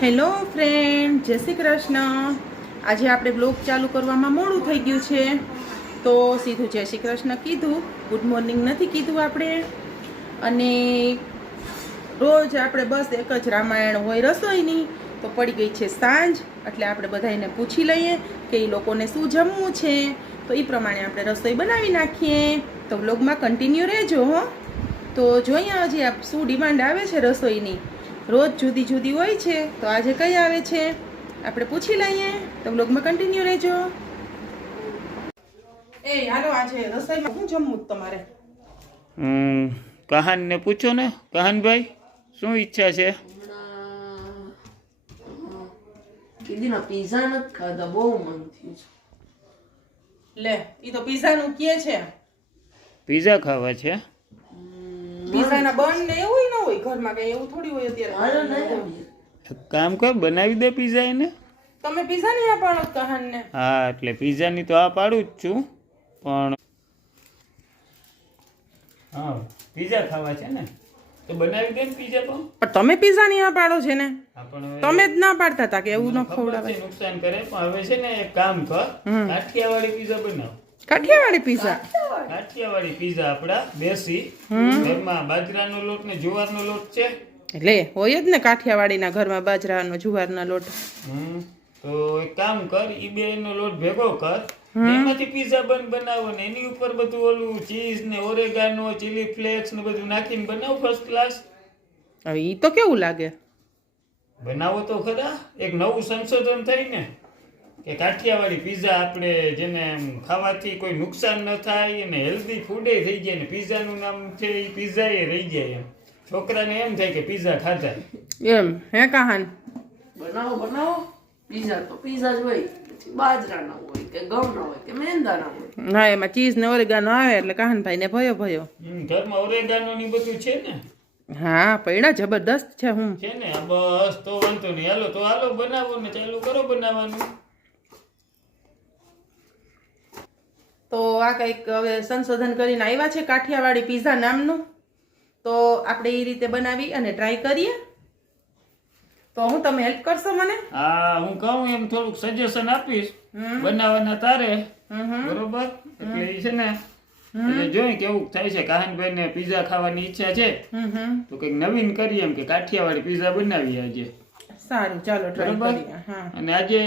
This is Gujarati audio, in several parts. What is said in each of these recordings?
હેલો ફ્રેન્ડ, જય શ્રી કૃષ્ણ। આજે આપણે બ્લોગ ચાલુ કરવામાં મોડું થઈ ગયું છે, તો સીધું જય શ્રી કૃષ્ણ કીધું, ગુડ મોર્નિંગ નથી કીધું આપણે। અને રોજ આપણે બસ એક જ રામાયણ હોય રસોઈની, તો પડી ગઈ છે સાંજ, એટલે આપણે બધાને પૂછી લઈએ કે એ લોકોને શું જમવું છે, તો એ પ્રમાણે આપણે રસોઈ બનાવી નાખીએ। તો બ્લોગમાં કન્ટિન્યુ રહેજો હો। તો જોઈએ હજી શું ડિમાન્ડ આવે છે રસોઈની, રોજ જુદી જુદી હોય છે, તો આજે કઈ આવે છે આપણે પૂછી લઈએ। તો બ્લોગમાં કન્ટિન્યુ રહેજો। એ હાલો, આજે રસોઈમાં શું જમવું તમારે? કહાનને પૂછો ને, કહાનભાઈ શું ઈચ્છા છે? કીધીના પીઝા નથી ખાધા, બહુ મન થયું છે। લે, ઈ તો પીઝાનું કહે છે। પીઝા ખાવા છે? પીઝાના બન ને એવું ન હોય ઘરમાં, કઈ એવું થોડી હોય અત્યારે। એક કામ કર, બનાવી દે પીઝા એને। તમે પીઝા નહીં આ પાડો કહાનને? હા, એટલે પીઝાની તો આ પાડું જ છું, પણ હા પીઝા ખાવા છે ને, તો બનાવી દે ને પીઝા તો। પણ તમે પીઝા નહીં આ પાડો છે ને, હા, પણ તમે જ ના પાડતા હતા કે એવું ન ખબર ખવડાવે। છે નુકસાન કરે, પણ હવે છે ને એક કામ કર, કાઠિયાવાડી પીઝા બનાવ। કાઠિયાવાડી પીઝા? કાઠિયાવાડી પીઝા આપડા દેશી, ઘરમાં બાજરાનો લોટ ને જુવારનો લોટ છે। લે, હોય જ ને કાઠિયાવાડીના ઘરમાં બાજરાનો જુવારના લોટ। તો એક કામ કર, ઈ બે નો લોટ ભેગો કર, એમાંથી પીઝા બનાવો ને એની ઉપર બધું ઓલું ચીઝ ને ઓરેગાનો, ચીલી ફ્લેક્સ ને બધું નાખીને બનાવો ફર્સ્ટ ક્લાસ। હવે ઈ તો કેવું લાગે? બનાવો તો ખરા, એક નવું સંશોધન થઈ ને કે કાઠિયાવાડી પીઝા આપણે જેને ખાવાથી કોઈ નુકસાન ન થાય અને હેલ્ધી ફૂડે થઈ જાય ને પીઝાનું નામ છે એ પીઝા એ રહી જાય, એમ છોકરાને એમ થાય કે પીઝા ખાધા એમ હે કહાન? બનાવો બનાવો, પીઝા તો પીઝા જ હોય, પછી બાજરાના હોય કે ઘઉંના હોય કે મેંદાના હોય। હા, એમાં ચીઝ ને ઓરેગાનો આવે એટલે કહાનભાઈ ને ભયો ભયો। ઘરમાં ઓરેગાનો ની બધું છે ને? હા, પૈડા જબરદસ્ત છે। હું છે ને? બસ તો વાંધો નહીં, હાલો તો હાલો બનાવો ને ચાલુ કરો બનાવવાનું। તો આ કંઈક હવે સંશોધન કરીને આવ્યા છે કાઠિયાવાડી પીઝા નામનું, તો આપણે એ રીતે બનાવી અને ટ્રાય કરીએ। તો હું તમે હેલ્પ કરશો મને? હા, હું કહું એમ થોડુંક સજેશન આપીશ, બનાવવાના તારે, બરોબર? એટલે ઈ છે ને એટલે જોઈ કેવું થાય છે, કહાનભાઈ ને પીઝા ખાવાની ઈચ્છા છે, તો કંઈક નવીન કરીએ એમ કે કાઠિયાવાડી પીઝા બનાવીએ આજે। સારું, ચાલો ટ્રાય બરોબર? કરીએ। હા અને આજે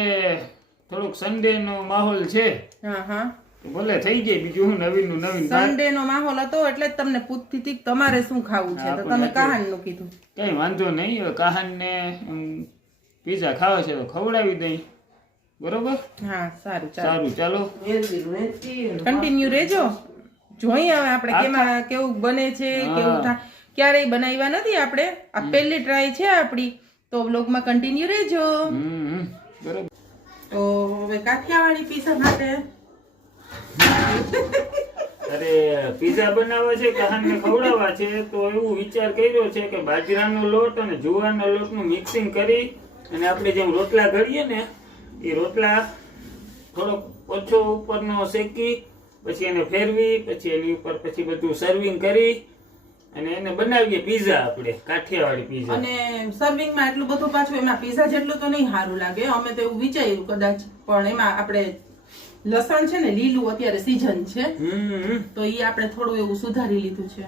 થોડુંક સન્ડે નો માહોલ છે, હા હા, તો ભલે થઈ જાય, બીજું હું નવીન નું નવીન। સન્ડે નો માહોલ હતો એટલે જ તમને પૂછતી હતી કે તમારે શું ખાવું છે, તો તમે કહાનનું કીધું। કઈ વાંધો નહીં, હવે કહાનને પીઝા ખાવા છે તો ખવડાવી દઈ, બરોબર? હા, સારું ચાલો, સારું ચાલો કન્ટિન્યુ રહેજો। જોઈએ હવે આપણે કેમાં કેવું બને છે, કેવું થાય। ક્યારેય બનાવ્યા નથી આપણે, આ પહેલી ટ્રાય છે આપણી, તો વ્લોગમાં કન્ટિન્યુ રહેજો। બરોબર। તો હવે કાઠિયાવાડી પીઝા માટે અરે પીઝા બનાવવા છે, કહાનને ખવડાવવા છે, તો એવું વિચાર કર્યો છે કે બાજરાનો લોટ અને જુવારનો લોટનું મિક્સિંગ કરી અને આપણે જેમ રોટલા ઘડીએ ને એ રોટલા થોડોક ઓછો ઉપરનો શેકી, પછી એને ફેરવી, પછી એની ઉપર પછી બધું સર્વિંગ કરી અને એને બનાવીએ પીઝા, આપણે કાઠિયાવાડી પીઝા। અને સર્વિંગમાં એટલું બધું પાછું એમાં પીઝા જેટલું તો નહીં સારું લાગે, અમે તો એવું વિચાર્યું કદાચ, પણ એમાં આપણે લસણ છે ને લીલું અત્યારે સીઝન છે, તો એ આપણે થોડું એવું સુધારી લીધું છે।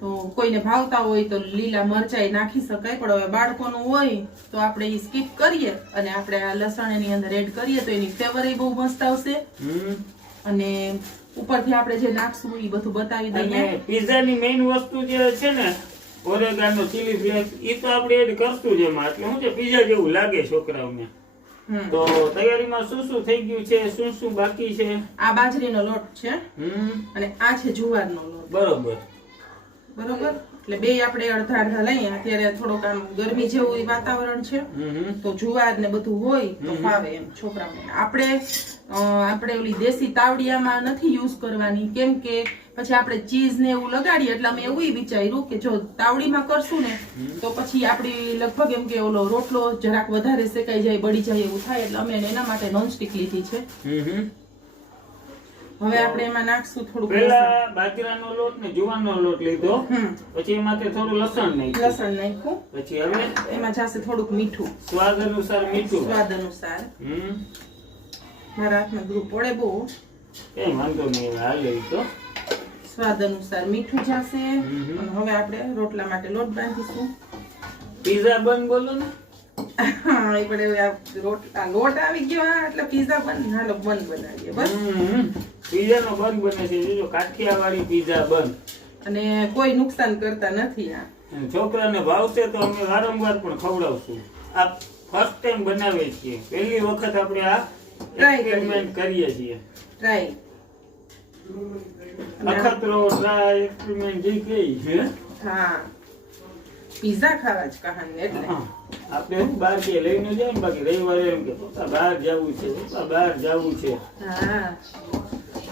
તો કોઈને ભાવતા હોય તો લીલા મરચાઈ નાખી શકાય, પણ હવે બાળકોનું હોય તો આપણે એ સ્કીપ કરીએ અને આપણે આ લસણ એની અંદર એડ કરીએ તો એની ફ્લેવર એ બહુ મસ્ત આવશે। અને ઉપરથી આપણે જે નાખશું એ બધું બતાવી દઈએ। પીઝાની મેઇન વસ્તુ જે છે ને ઓરેગાનો, ચીલી ફ્લેક્સ, એ તો આપણે એડ કરશું જ એમાં, એટલે શું છે પીઝા જેવું લાગે છોકરાઓને। તો તૈયારીમાં શું શું થઈ ગયું છે, શું શું બાકી છે? આ બાજરીનો લોટ છે અને આ છે જુવારનો લોટ, બરોબર બરોબર? એટલે બે આપણે અડધા અડધા લઈએ, અત્યારે થોડોક આમ ગરમી જેવું વાતાવરણ છે, તો જુવાર ને બધું હોય તો ફાવે એમ છોકરાઓને। આપણે ઓલી દેશી તાવડિયામાં નથી યુઝ કરવાની, કેમ કે પછી આપણે ચીઝ ને એવું લગાડીએ, એટલે અમે એવું વિચાર્યું કે જો તાવડીમાં કરશું ને તો પછી આપણી લગભગ એમ કે ઓલો રોટલો જરાક વધારે શેકાઈ જાય, બળી જાય એવું થાય, એટલે અમે એના માટે નોનસ્ટિક લીધી છે। હવે આપણે એમાં નાખશું થોડુંક પેલા બાજરાનો લોટ ને જુવારનો લોટ લીધો, હમ પછી એમાંથી થોડું લસણ નાખ્યું, લસણ નાખ્યું, પછી હવે એમાં જશે થોડુંક મીઠું, સ્વાદ અનુસાર મીઠું. સ્વાદ અનુસાર. હમ મારા હાથમાં ગ્રુપ પડે બહુ. કઈ વાંધો નહીં, હવે હાલે ઈ તો. સ્વાદ અનુસાર મીઠું જશે. હમ. અને હવે આપણે રોટલા માટે લોટ બાંધીશું. પીઝા બન બોલો ને. હા એ પડે હવે આ લોટ આવી ગયો હા, એટલે પીઝા બન. હાલો બન બનાવીએ બસ. પીઝાનો બન બને છે, જોજો કાઠિયાવાડી પીઝા બન. અને કોઈ નુકસાન કરતા નથી આ. અને છોકરાને ભાવશે તો અમે વારંવાર પણ ખવડાવશું. આ ફર્સ્ટ ટાઈમ બનાવીએ છીએ, પહેલી વખત આપણે આ Try એક્સપેરિમેન્ટ કરીએ છીએ. ટ્રાય. અખતરો ટ્રાય એક્સપેરિમેન્ટ જે કહી છે. હા પીઝા ખાવા જ કહાની એટલે. હા. આપણે શું બહાર કે લઈને જાય ને, બાકી રવિવારે એમ કે પપ્પા બહાર જવું છે, પપ્પા બહાર જવું છે. હા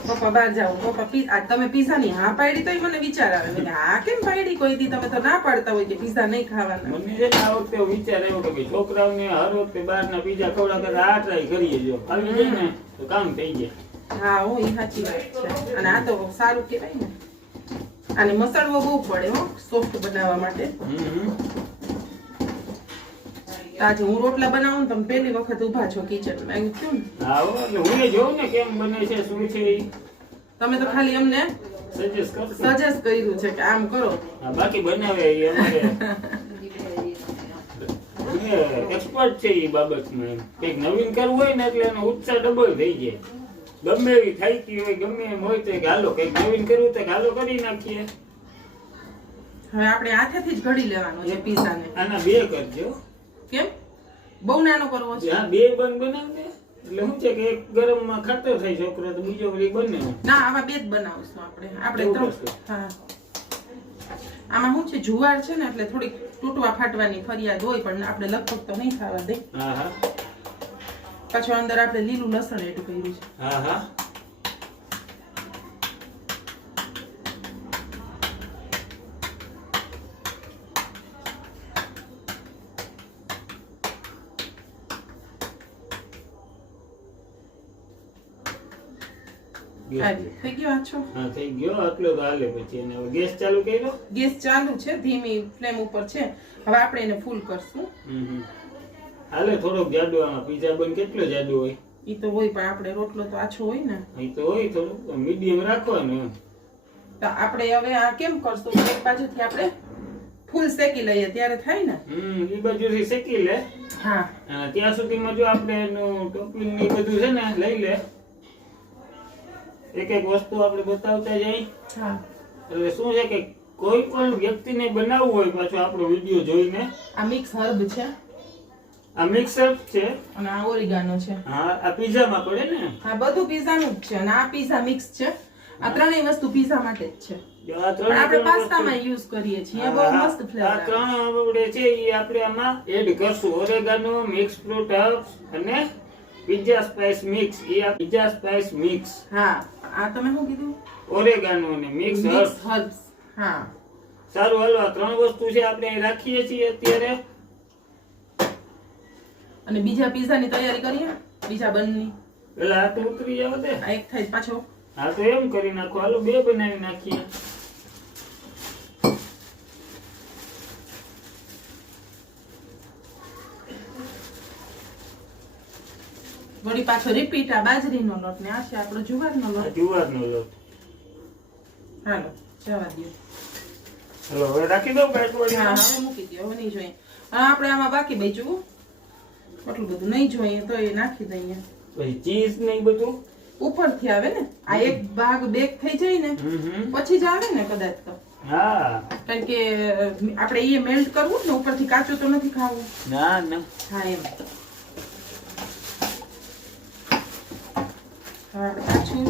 પપ્પા બહાર જાવ, પપ્પા આ તમે પીઝા ની હા પાડી તો મને વિચાર આવે મેં કીધું, હા કેમ પાડી કોઈ દી, તમે તો ના પાડતા હોય કે પીઝા નહીં ખાવાના. મને છે ને આ વખતે વિચાર આવ્યો કે ભાઈ છોકરાઓને હર વખતે બહારના પીઝા ખવડાવતા આ ટ્રાય કરીએ, જો આવી જાય ને તો કામ થઈ જાય. હા હો એ સાચી વાત છે. અને આ તો સારું કહેવાય ને. આને મસાલો બહુ પડે હો સોફ્ટ બનાવવા માટે. આજે હું રોટલા બનાવું ને તમે પહેલી વખત ઊભા છો કિચનમાં, એવું થયું ને. હા હો, એટલે હું એ જોઉં ને કેમ બને છે, શું છે ઈ તમે તો ખાલી અમને સજેસ્ટ કરશો. સજેસ્ટ કર્યું છે કે આમ કરો. હા, બાકી બનાવે ઈ અમારે એક્સપર્ટ છે ઈ બાબતમાં. એમ કંઈક નવીન કરવું હોય ને એટલે એનો ઉત્સાહ ડબલ થઈ જાય. ગમે એવી થાકી હોય, ગમે એમ હોય તો કે હાલો કંઈક નવીન કરવું તો હાલો કરી નાખીએ. હવે આપણે હાથેથી જ ઘડી લેવાનો છે પીઝાને. આના બે કરજો. કેમ બહુ નાનો કરવો છે? હા, બે બન બનાવને એટલે શું છે કે એક ગરમમાં ખાતો થાય છોકરો તો બીજો વળી બને. ના આમાં બે જ બનાવશું આપણે એવું ત્રણ. કરશું. હા આમાં શું છે જુવાર છે ને એટલે થોડીક તૂટવા ફાટવાની ફરિયાદ હોય, પણ આપણે લગભગ તો નહીં થવા દે. હા હા પાછું અંદર આપણે લીલું લસણ એડ કર્યું છે. હા હા થઈ ગયો આછો. હા થઈ ગયો આટલો તો હાલે. પછી એને હવે ગેસ ચાલુ કર્યો. ગેસ ચાલુ છે, ધીમી ફ્લેમ ઉપર છે. હવે આપણે એને ફૂલ કરશું. હાલે થોડોક જાડો. આમાં પીઝા બન કેટલો જાડો હોય? ઈ તો હોય પણ આપણે રોટલો તો આછો હોય ને. અહીં તો હોય થોડું મીડિયમ રાખવાનું એમ. તો આપણે હવે આ કેમ કરશું, એક બાજુથી આપણે ફૂલ શેકી લઈએ ત્યારે થાય ને. ઈ બાજુથી શેકી લે. હા ત્યાં સુધીમાં જો આપણે એનું ટોપિંગ ને બધું છે ને લઈ લે. એક એક વસ્તુ આપણે બતાવતા જઈએ. હા એટલે શું છે કે કોઈ પણ વ્યક્તિને બનાવવું હોય, પાછો આપણો વિડીયો જોઈને. આ મિક્સ હર્બ છે આ મિક્સઅપ છે અને આ ઓરિગાનો છે. હા, આ પીઝામાં પડે ને. આ બધું પીઝાનું જ છે અને આ પીઝા મિક્સ છે. આ ત્રણેય વસ્તુ પીઝા માટે જ છે. જો આ પણ આપણે ત્રણ પાસ્તામાં યુઝ કરીએ છીએ. બહુ મસ્ત આ ફ્લેવર. ત્રણ આપણે છે એ આપણે આમાં એડ કરશું. ઓરેગાનો, મિક્સ ફ્રૂટ હર્બ્સ અને પિઝા સ્પાઇસ મિક્સ. એ આ પિઝા સ્પાઇસ મિક્સ. હા આ તમે શું કીધું? ઓરેગાનો અને મિક્સ હર્બ્સ. Mix herbs. હા સારું હાલો, આ ત્રણ વસ્તુ છે આપણે અહીં રાખીએ છીએ અત્યારે. અને બીજા પીઝાની તૈયારી કરીએ. બીજા બનની પેલા આ તો ઉતરી જાવ દે. આ એક થાય પાછો. હા તો એમ કરી નાખો. હાલો બે બનાવી નાખીએ. વળી પાછો રિપીટ. આ બાજરીનો લોટ ને આ છે આપણો જુવારનો આ લોટ. જુવારનો લોટ. હાલો જવા દો. હાલો હવે રાખી દઉં હા પેટવાડીમાં. હવે મૂકી દો. હવે નહીં જોઈએ. આપણે આમાં બાકી બીજું એટલું બધું નહીં જોઈએ તો એ નાખી દઈએ. પછી ચીઝ ને ઈ બધું ઉપરથી આવે ને. આ એક ભાગ બેક થઈ જાય ને પછી જ આવે ને કદાચ તો. હા કારણ કે આપણે એ મેલ્ટ કરવું ને ઉપરથી, કાચું તો નથી ખાવું. ના ના હા એમ. હા કાચું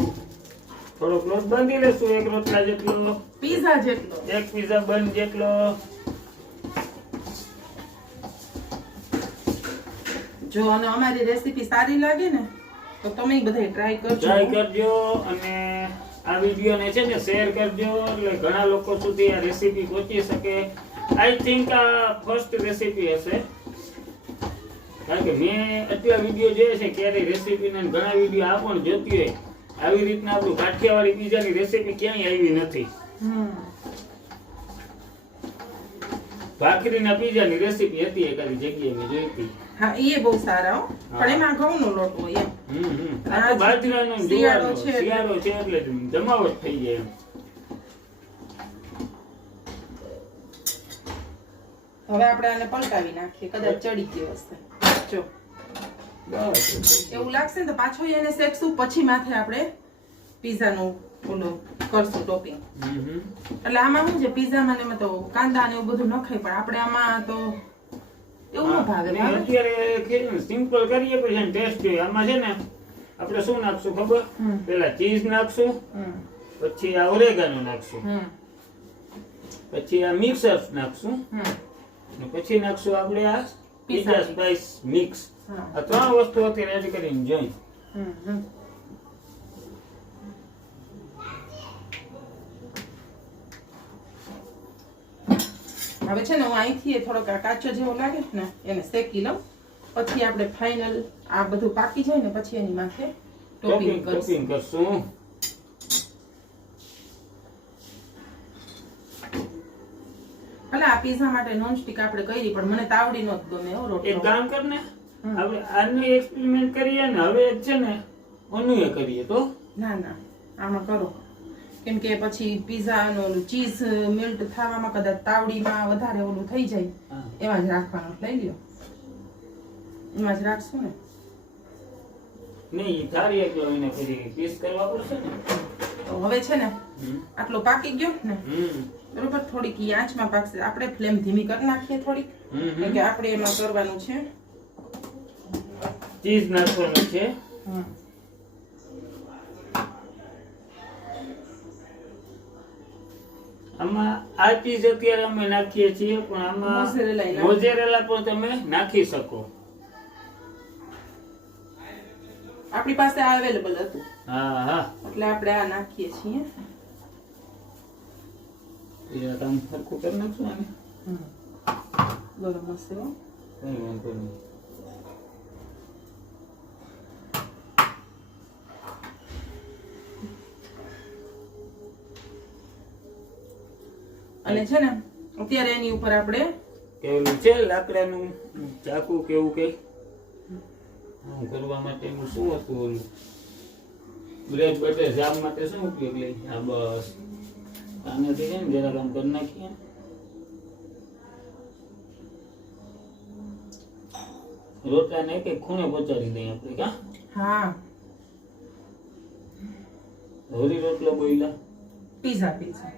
થોડોક લોટ બાંધી લેશું. એક રોટલા જેટલો, પીઝા જેટલો. એક પીઝા બન જેટલો. જો અને અમારી રેસીપી સારી લાગે ને તો તમે બધાય ટ્રાય કરજો. ટ્રાય કરજો અને આ વિડીયોને છે ને શેર કરજો, એટલે ઘણા લોકો સુધી આ રેસીપી પહોંચી શકે. આઈ થિંક આ ફર્સ્ટ રેસીપી હશે, કારણ કે મેં એટલા વિડીયો જોયા છે ક્યારે રેસીપીના ઘણા વિડીયો આ પણ જોતી હોય આવી રીતના આપણું કાઠિયાવાડી પીઝાની રેસીપી ક્યાંય આવી નથી. ભાખરીના પીઝાની રેસીપી હતી એકાદી જગ્યાએ મેં જોઈ હતી. હા એ બહુ સારા હો, પણ એમાં ઘઉંનો લોટ હોય એમ. આ તો બાજરાનો ને શિયાળો જુવારનો. છે. શિયાળો છે એટલે જમાવટ થઈ જાય એમ. હવે આપણે આને પલટાવી નાખીએ, કદાચ ચડી ગયો હશે. જો બસ એવું લાગશે ને તો પાછો એને શેકશું, પછી માથે આપણે પીઝાનું ઓલું કરશું ટોપિંગ. એટલે આમાં શું છે, પીઝામાં ને એમાં તો કાંદા ને એવું બધું નખાય, પણ આપણે આમાં તો એવું ન ભાવે. અને અત્યારે સિમ્પલ કરીએ પછી એનો ટેસ્ટ જોઈએ. આમાં છે ને આપણે શું નાખશું ખબર? પેલા ચીઝ નાખશું, પછી આ ઓરેગાનો નાખશું, પછી આ મિક્સર નાખશું, અને પછી નાખશું આપણે આ પિઝા સ્પાઇસ મિક્સ. આ 3 વસ્તુ અત્યારે એડ કરીને જોઈ. હવે છે ને હું અહીંથી થોડોક આ કાચો જેવો લાગે ને એને શેકી લઉં, પછી આપણે ફાઇનલ આ બધું પાકી જાય ને પછી એની માથે ટોપિંગ ટોપિંગ કરશું. ભલે આ પીઝા માટે નોનસ્ટિક આપણે કરી, પણ મને તાવડી નો ગમે હો એક રોટલો. કામ કર ને, આપણે આનું એક્સપેરિમેન્ટ કરીએ ને હવે છે ને ઓનું એ કરીએ તો. ના ના આમાં કરો, કેમ કે પછી પીઝાનો ઓલું ચીઝ મેલ્ટ થવામાં કદાચ તાવડીમાં વધારે ઓલું થઈ જાય. એમાં જ રાખવાનું, લઈ લ્યો એમાં જ રાખશું ને. નહીં થાળી એકલો એને પછી પીસ કરવા પડશે ને. તો હવે છે ને આટલો પાકી ગયો ને હમ બરોબર, થોડીક ઈ આંચમાં પાકશે. આપણે ફ્લેમ ધીમી કરી નાખીએ થોડીક, કેમ કે આપણે એમાં કરવાનું છે ચીઝ નાખવાનું છે. આમાં આ ચીઝ અત્યારે અમે નાખીએ છીએ, પણ આમાં મોઝેરેલા પણ તમે નાખી શકો. આપણી પાસે આ અવેલેબલ હતું હા હા એટલે આપણે આ નાખીએ છીએ. એ કામ સરખું કરી નાખશું આને. ગરમ મસાલો કઈ વાંધો નહીં. અને છે ને અત્યારે એની ઉપર આપણે કેવું છે લાકડાનું ચાકુ કેવું કઈ કરવા માટેનું શું હતું ઓલું બ્રેડ બટર જામ માટે શું ઉપયોગ લઈ? હા બસ આનાથી છે ને જરા કામ કરી નાખીએ. રોટલાને એક એક ખૂણે પહોંચાડી દઈએ આપણે. કા હા હોરી રોટલો બોઈલા પીઝા પીઝા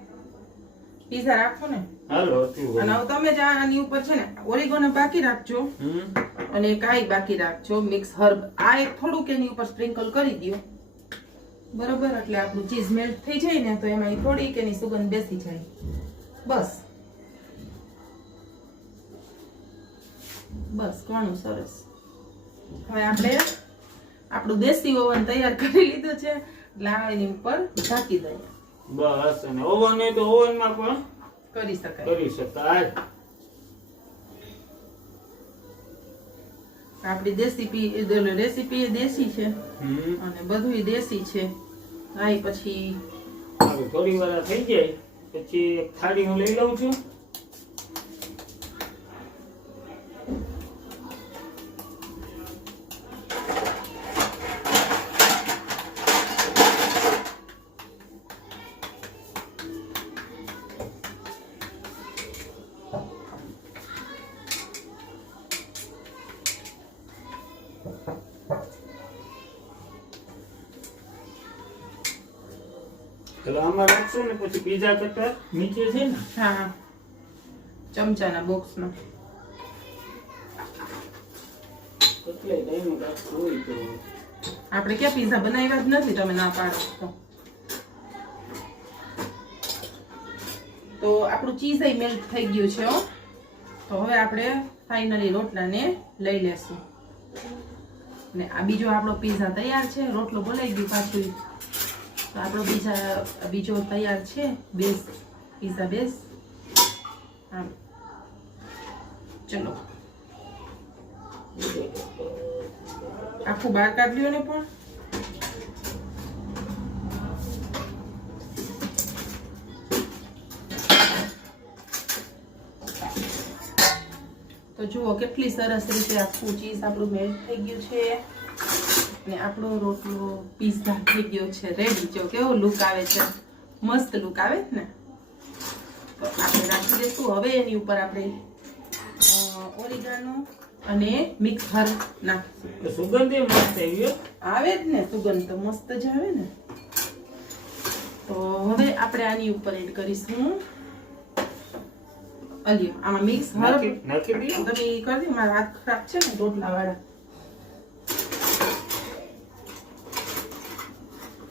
પીઝા રાખો ને. હાલો હતું. અને હવે તમે જ આની ઉપર છે ને ઓરિગોનો બાકી રાખજો, અને કાઈ બાકી રાખજો મિક્સ હર્બ. આ એક થોડુંક એની ઉપર સ્પ્રિંકલ કરી દો બરોબર, એટલે આપણું ચીઝ મેલ્ટ થઈ જાય ને તો એમાં થોડીક એની સુગંધ બેસી જાય. બસ બસ ઘણું સરસ. હવે આપણે આપણું દેશી ઓવન તૈયાર કરી લીધું છે, એટલે આ એની ઉપર ઢાંકી દઈએ. બસ અને ઓવન હોય તો ઓવનમાં પણ કરી શકાય. કરી શકાય. આપણી રેસીપી દેશી છે અને બધું દેશી છે. હા પછી થોડી વાર થઈ જાય પછી એક થાળી હું લઈ લઉં છું. ચલો આમાં રાખશું ને પછી પીઝા કટર નીચે છે ને. હા ચમચાના બોક્સમાં એટલે ટાઈમ રાખવું હોય તો આપણે ક્યાં પીઝા બનાવ્યા જ નથી, તમે ના પાડો તો આપણું ચીઝ મેલ્ટ થઈ ગયું છે હો. તો હવે આપણે ફાઇનલી રોટલાને લઈ લેશું. ને આ બીજો આપણો પીઝા તૈયાર છે. રોટલો બોલાઈ ગયું પાછું, તો આપણો બીજો તૈયાર છે. Base pizza base. હા ચલો આખું બહાર કાઢ્યું ને પણ જુઓ કેટલી સરસ રીતે આખું ચીઝ આપણું મેલ્ટ થઈ ગયું છે અને આપણો રોટલો પીઝા થઈ ગયો છે રેડી. જો કેવો લુક આવે છે, મસ્ત લુક આવે ને. તો આપણે રાખી દઈશું. હવે એની ઉપર આપણે ઓરિગાનો અને મિક્સ હર્બ નાખીશું. સુગંધ એ મસ્ત આવી આવે જ ને, સુગંધ તો મસ્ત જ આવે ને. તો હવે આપણે આની ઉપર એડ કરીશું અલ્યો આમાં મિક્સ હર્બ નાખી દઈએ. તમે કરી દો, મારા હાથ ખરાબ છે ને રોટલા વાળા.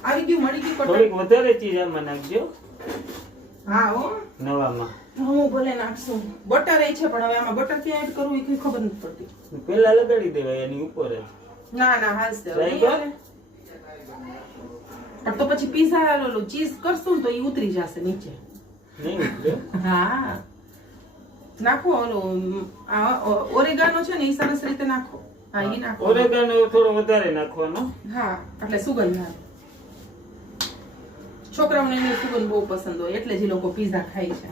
આવી ગયું, મળી ગયું કટર. થોડીક વધારે ચીજ આમાં નાખજો હા હો, નવામાં. હું ભલે નાખશું. બટર એ છે પણ હવે આમાં બટર ક્યાં એડ કરવું એ કઈ ખબર નથી પડતી. પેલા લગાડી દેવાય એની ઉપર જ. ના ના હાલશે હવે Try નહીં કર. હાલે. પણ તો પછી પીઝા ઓલું ચીઝ કરશું ને તો એ ઉતરી જશે નીચે. નહીં ઉતરે. હા નાખો ઓલું ઓરેગાનો છે ને એ સરસ રીતે નાખો. હા એ નાખો. ઓરેગાનો થોડો વધારે નાખવાનો. હા એટલે સુગંધ આવે. છોકરાઓને એની સુગંધ બહુ પસંદ હોય એટલે જ એ લોકો પીઝા ખાય છે.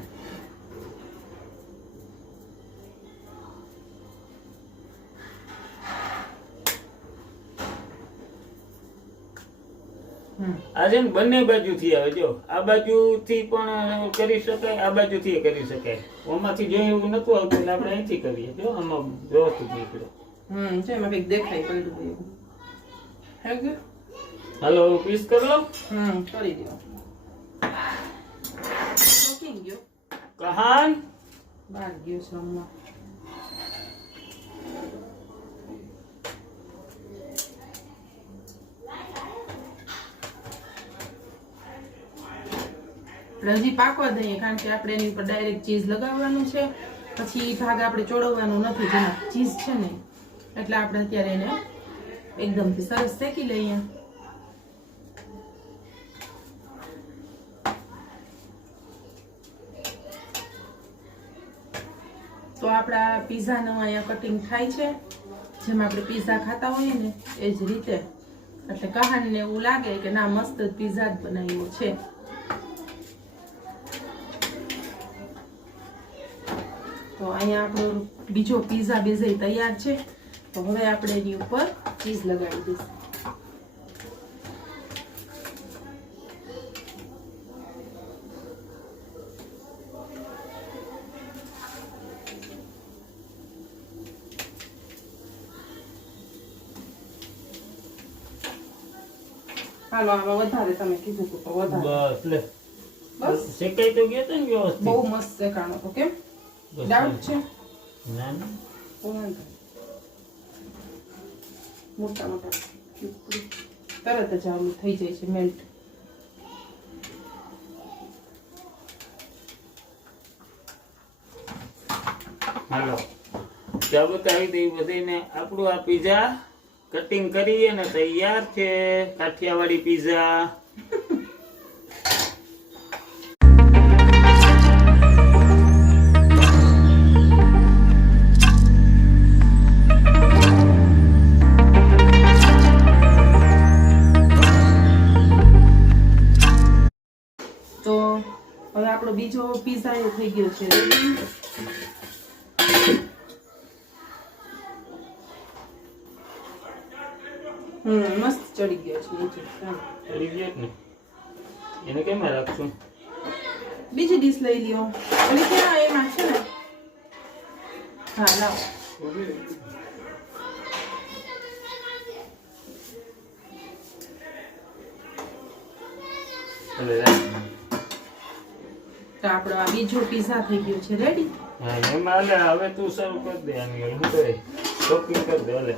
આજે ને બંને બાજુથી આવે. જો આ બાજુથી પણ કરી શકાય, આ બાજુથી કરી શકાય. આમાંથી જો એવું નતું આવતું એટલે આપણે અહીંથી કરીએ. જો આમાં વ્યવસ્થિત નીકળે. છે એમાં કંઈક દેખાય પડ્યું હોય એવું. થઈ ગયું? હાલો પીસ કરી લો. કરી દો. કુકિંગ ગયો કહાન બહાર ગયો છે હમણાં. હજી પાકવા દઈએ કારણ કે આપણે એની ઉપર ડાયરેક્ટ ચીઝ લગાવવાનું છે. પછી એ ભાગ આપણે ચોળવવાનો નથી, જેમાં ચીઝ છે ને એટલે આપણે અત્યારે એને એકદમથી સરસ શેકી લઈએ. તો આપણા પીઝાનું અહીંયા કટિંગ થાય છે જેમ આપણે પીઝા ખાતા હોઈએ ને એ જ રીતે. એટલે કહાનને એવું લાગે કે ના મસ્ત પીઝા જ બનાવ્યો છે. તો અહીંયા આપણો બીજો પીઝા બેઝ તૈયાર છે. તો હવે આપણે એની ઉપર ચીઝ લગાડી દઈશું. હાલો આમાં વધારે તમે કીધું હતું તો વધારે. બસ લે. બસ શેકાઈ તો ગયા તા ને વ્યવસ્થિત. બહુ મસ્ત શેકાણો તો કેમ ડાઉટ છે? ના ના તો વાંધો નહીં. મોટા મોટા તરત જ આવું થઈ જાય છે મેલ્ટ. હાલો ચા બતાવી દઈ બધાને. આપણું આ પીઝા કટિંગ કરી અને તૈયાર છે. કાઠિયાવાડી પીઝા. તો હવે આપણો બીજો પીઝા એ થઈ ગયો છે રેડી. મસ્ત ચડી ગયો છે નીચે. ચાલો. ચડી ગયા જ ને. એને કેમાં રાખશું? બીજી ડીશ લઈ લ્યો. ઓલી ક્યાં એમાં છે ને? હા લાવો. ભલે રાખ. તો આપણો આ બીજો પીઝા થઈ ગયો છે રેડી. હા એમાં હાલે. હવે તું શરૂ કરી દે આની. હું તો શોપિંગ કરી દે. હાલે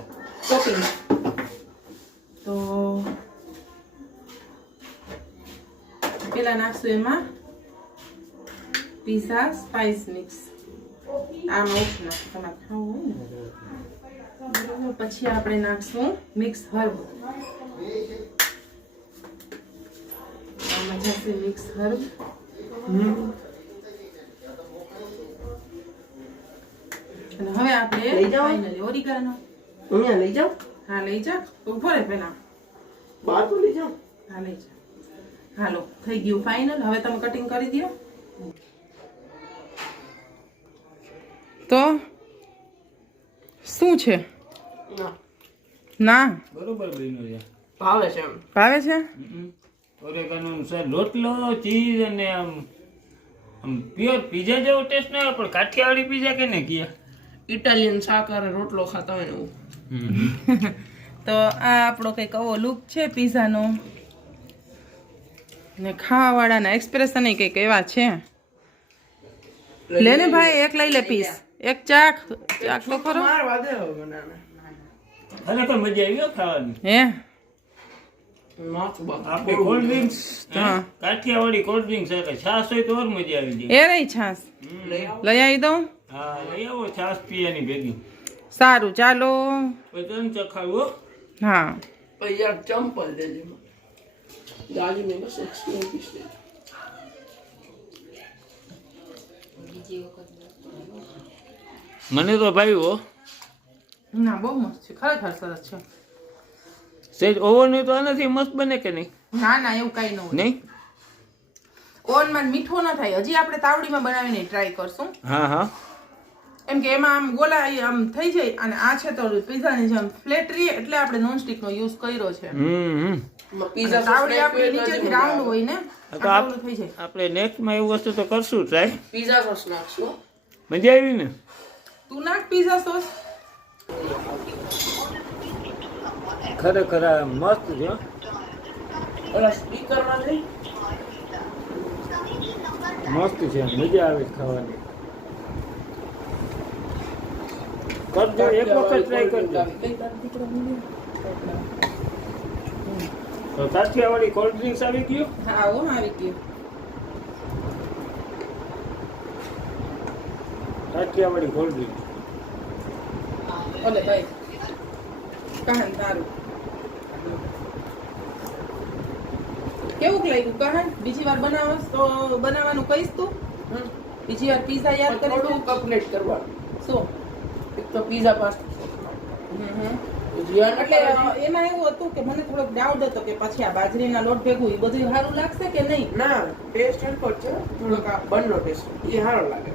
ટોપિંગ તો પેલા નાખશું એમાં પીઝા સ્પાઇસ મિક્સ. આમાં ઓછું નાખો તમારે ખાવું હોય ને. બરાબર. પછી આપણે નાખશું મિક્સ હર્બ. આમાં જશે મિક્સ હર્બ. અને હવે આપણે લઈ જાઓ? ફાઇનલી ઓરિગાનો. અહીંયા લઈ જાઓ. હા લઈ જા. ઉભો રે પેલા. બહાર તો લઈ જાઓ. હા લઈ જા. હાલો થઈ ગયું ફાઇનલ. હવે તમે કટિંગ કરી દો. તો શું છે? ના ના બરોબર બન્યો છે. ભાવે છે એમ. ભાવે છે? ઓરેગાનો સર રોટલો ચીઝ અને આમ પ્યોર પીઝા જેવો ટેસ્ટ ના આવે પણ કાઠિયાવાડી પીઝા કે ને કીએ ઇટાલિયન શાક અને રોટલો ખાતા હોય ને એવું. તો આ આપણો કંઈક આવો લુક છે પીઝાનો ને ખાવાવાળાના એક્સપ્રેશન કંઈક એવા છે. લે ને ભાઈ એક લઈ લે પીસ, એક ચાખ તો ખરો. મારવા દે હવે બનાને. ખરેખર મજા આવી હો ખાવાની. હે માથું બાપ. આપણે કોલ્ડ ડ્રિંક્સ હા. કાઠિયાવાડી કોલ્ડ ડ્રિંક્સ સાથે છાશ હોય તો ઓર મજા આવી જાય. એ રહી છાસ લઈ આવો. લઈ આવી દઉં. હા લઈ આવો છાશ પીવાની ભેગી. સારું ચાલો. પછી તને ચખાડવો. હા પછી યાર ચંપલ દેજે મને. ગાડીને બસ એક્સપ્લોર પીસ દે. મને તો ભાવ્યો. ના બહુ મસ્ત છે, ખરેખર સરસ છે. સેજ ઓવન હોય તો આનાથી મસ્ત બને કે નહીં? ના ના એવું કઈ ન હોય. નહીં? ઓવનમાં મીઠું ન થાય. હજી આપણે તાવડીમાં બનાવીને ટ્રાય કરશું. હા હા એમ કે એમાં આમ ગોલા આમ થઈ જાય અને આ છે તો પીઝાની જેમ ફ્લેટ રહે એટલે આપણે નોનસ્ટિક નો યુઝ કર્યો છે. પીઝા તાવડી આપણી નીચેથી રાઉન્ડ હોય ને તો આટલું થઈ જાય. આપણે નેક્સ્ટમાં એવું વસ્તુ તો કરશું ટ્રાય. પીઝા સોસ નાખશું. મજા આવી ને? તું નાખ પીઝા સોસ. ખરેખર આ મસ્ત છે. ઓલા સ્પીકર માં જઈ મસ્ત છે, મજા આવે છે ખાવાની. કરજો એક વખત ટ્રાય કરજો. તો કાઠિયાવાડી કોલ્ડ ડ્રિંક્સ આવી ગયું. હા હો આવી ગયું. Kathiawadi cold drinks. ઓલે ભાઈ કહાન તારું કેવું લાગ્યું કહાન? બીજી વાર બનાવસ તો બનાવવાનું કહીશ તું? બીજી વાર પીઝા યાદ કરી થોડું કમ્પ્લીટ કરવાનું. શું? એક તો પીઝા પાસ્તા. એટલે એમાં એવું હતું કે મને થોડોક ડાઉટ હતો કે પછી આ બાજરીના લોટ ભેગું એ બધું સારું લાગશે કે નહીં. ના ટેસ્ટ હલકો છે થોડોક આ બંનો ટેસ્ટ એ સારો લાગે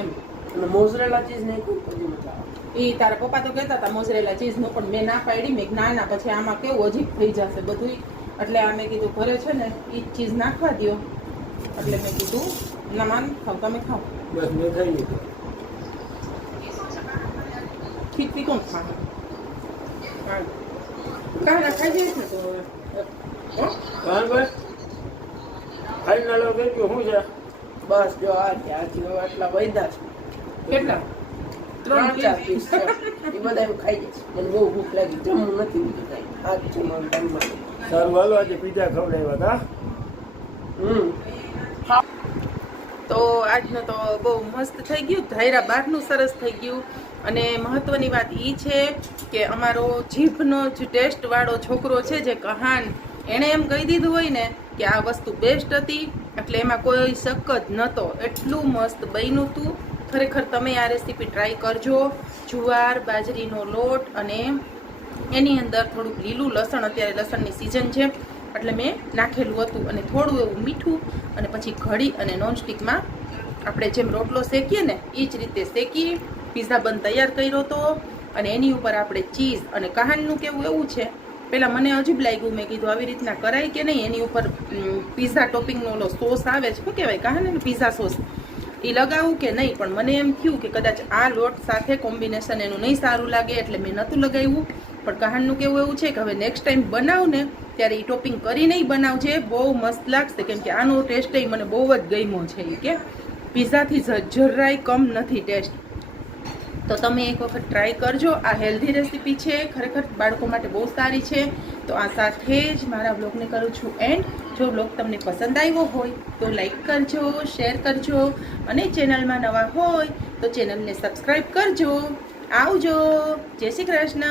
એમ. અને મોઝરેલા ચીઝ નાખ્યું પછી મજા આવે. એ તારા પપ્પા તો કહેતા હતા મોઝરેલા ચીઝ નું પણ મેં ના પાડી. મેં ના ના પછી આમાં કેવું અજીબ થઈ જશે બધું એટલે આ મેં કીધું ઘરે છે ને એ ચીઝ નાખવા દો એટલે મેં કીધું ના માન ખાવ તમે ખાવ. બસ મેં ખાઈ લીધું. ખીચડી કોણ ખાવા? કાના ખાઈ જઈશ ને તો હવે. બરાબર ફાઇનલ હવે ગયું શું છે? બસ જો આ ત્યાંથી હવે આટલા વૈધા છે. કેટલા? 3-4 પીસ છે. એ બધા એમ ખાઈ જશે. મને બહુ ભૂખ લાગી જમવું નથી બીજું કાંઈ. આ જ છે મારું ટાઈમમાં. સારું હાલો આજે પીઝા ખવડાવ્યા હતા. તો આજનો તો બહુ મસ્ત થઈ ગયું. ધાયરા બહારનું સરસ થઈ ગયું. અને મહત્વની વાત એ છે કે અમારો જીભનો જ ટેસ્ટ વાળો છોકરો છે જે કહાન, એણે એમ કહી દીધું હોય ને કે આ વસ્તુ બેસ્ટ હતી એટલે એમાં કોઈ શક જ નહોતો. એટલું મસ્ત બન્યું હતું. ખરેખર તમે આ રેસીપી ટ્રાય કરજો. જુવાર બાજરીનો લોટ અને એની અંદર થોડુંક લીલું લસણ, અત્યારે લસણની સિઝન છે એટલે મેં નાખેલું હતું અને થોડું એવું મીઠું અને પછી ઘડી અને નોનસ્ટિકમાં આપણે જેમ રોટલો શેકીએ ને એ જ રીતે શેકી પીઝા બન તૈયાર કર્યો હતો. અને એની ઉપર આપણે ચીઝ અને કહાનનું કેવું એવું છે, પહેલાં મને અજીબ લાગ્યું. મેં કીધું આવી રીતના કરાય કે નહીં. એની ઉપર પીઝા ટોપિંગનો ઓલો સોસ આવે છે, શું કહેવાય કહાને? પીઝા સોસ એ લગાવું કે નહીં. પણ મને એમ થયું કે કદાચ આ લોટ સાથે કોમ્બિનેશન એનું નહીં સારું લાગે એટલે મેં નહોતું લગાવ્યું. પણ કહાનનું કેવું એવું છે કે હવે નેક્સ્ટ ટાઈમ બનાવ ને ત્યારે એ ટોપિંગ કરી નહીં બનાવજે, બહુ મસ્ત લાગશે. કેમ કે આનો ટેસ્ટ મને બહુ જ ગમ્યો છે. એ કે પીઝાથી જરાય કમ નથી ટેસ્ટ. તો તમે એક વખત ટ્રાય કરજો. આ હેલ્ધી રેસીપી છે, ખરેખર બાળકો માટે બહુ સારી છે. તો આ સાથે જ મારા બ્લોગને કરું છું એન્ડ. જો બ્લોગ તમને પસંદ આવ્યો હોય તો લાઈક કરજો, શેર કરજો અને ચેનલમાં નવા હોય તો ચેનલને સબસ્ક્રાઈબ કરજો. આવજો. જય શ્રી કૃષ્ણ.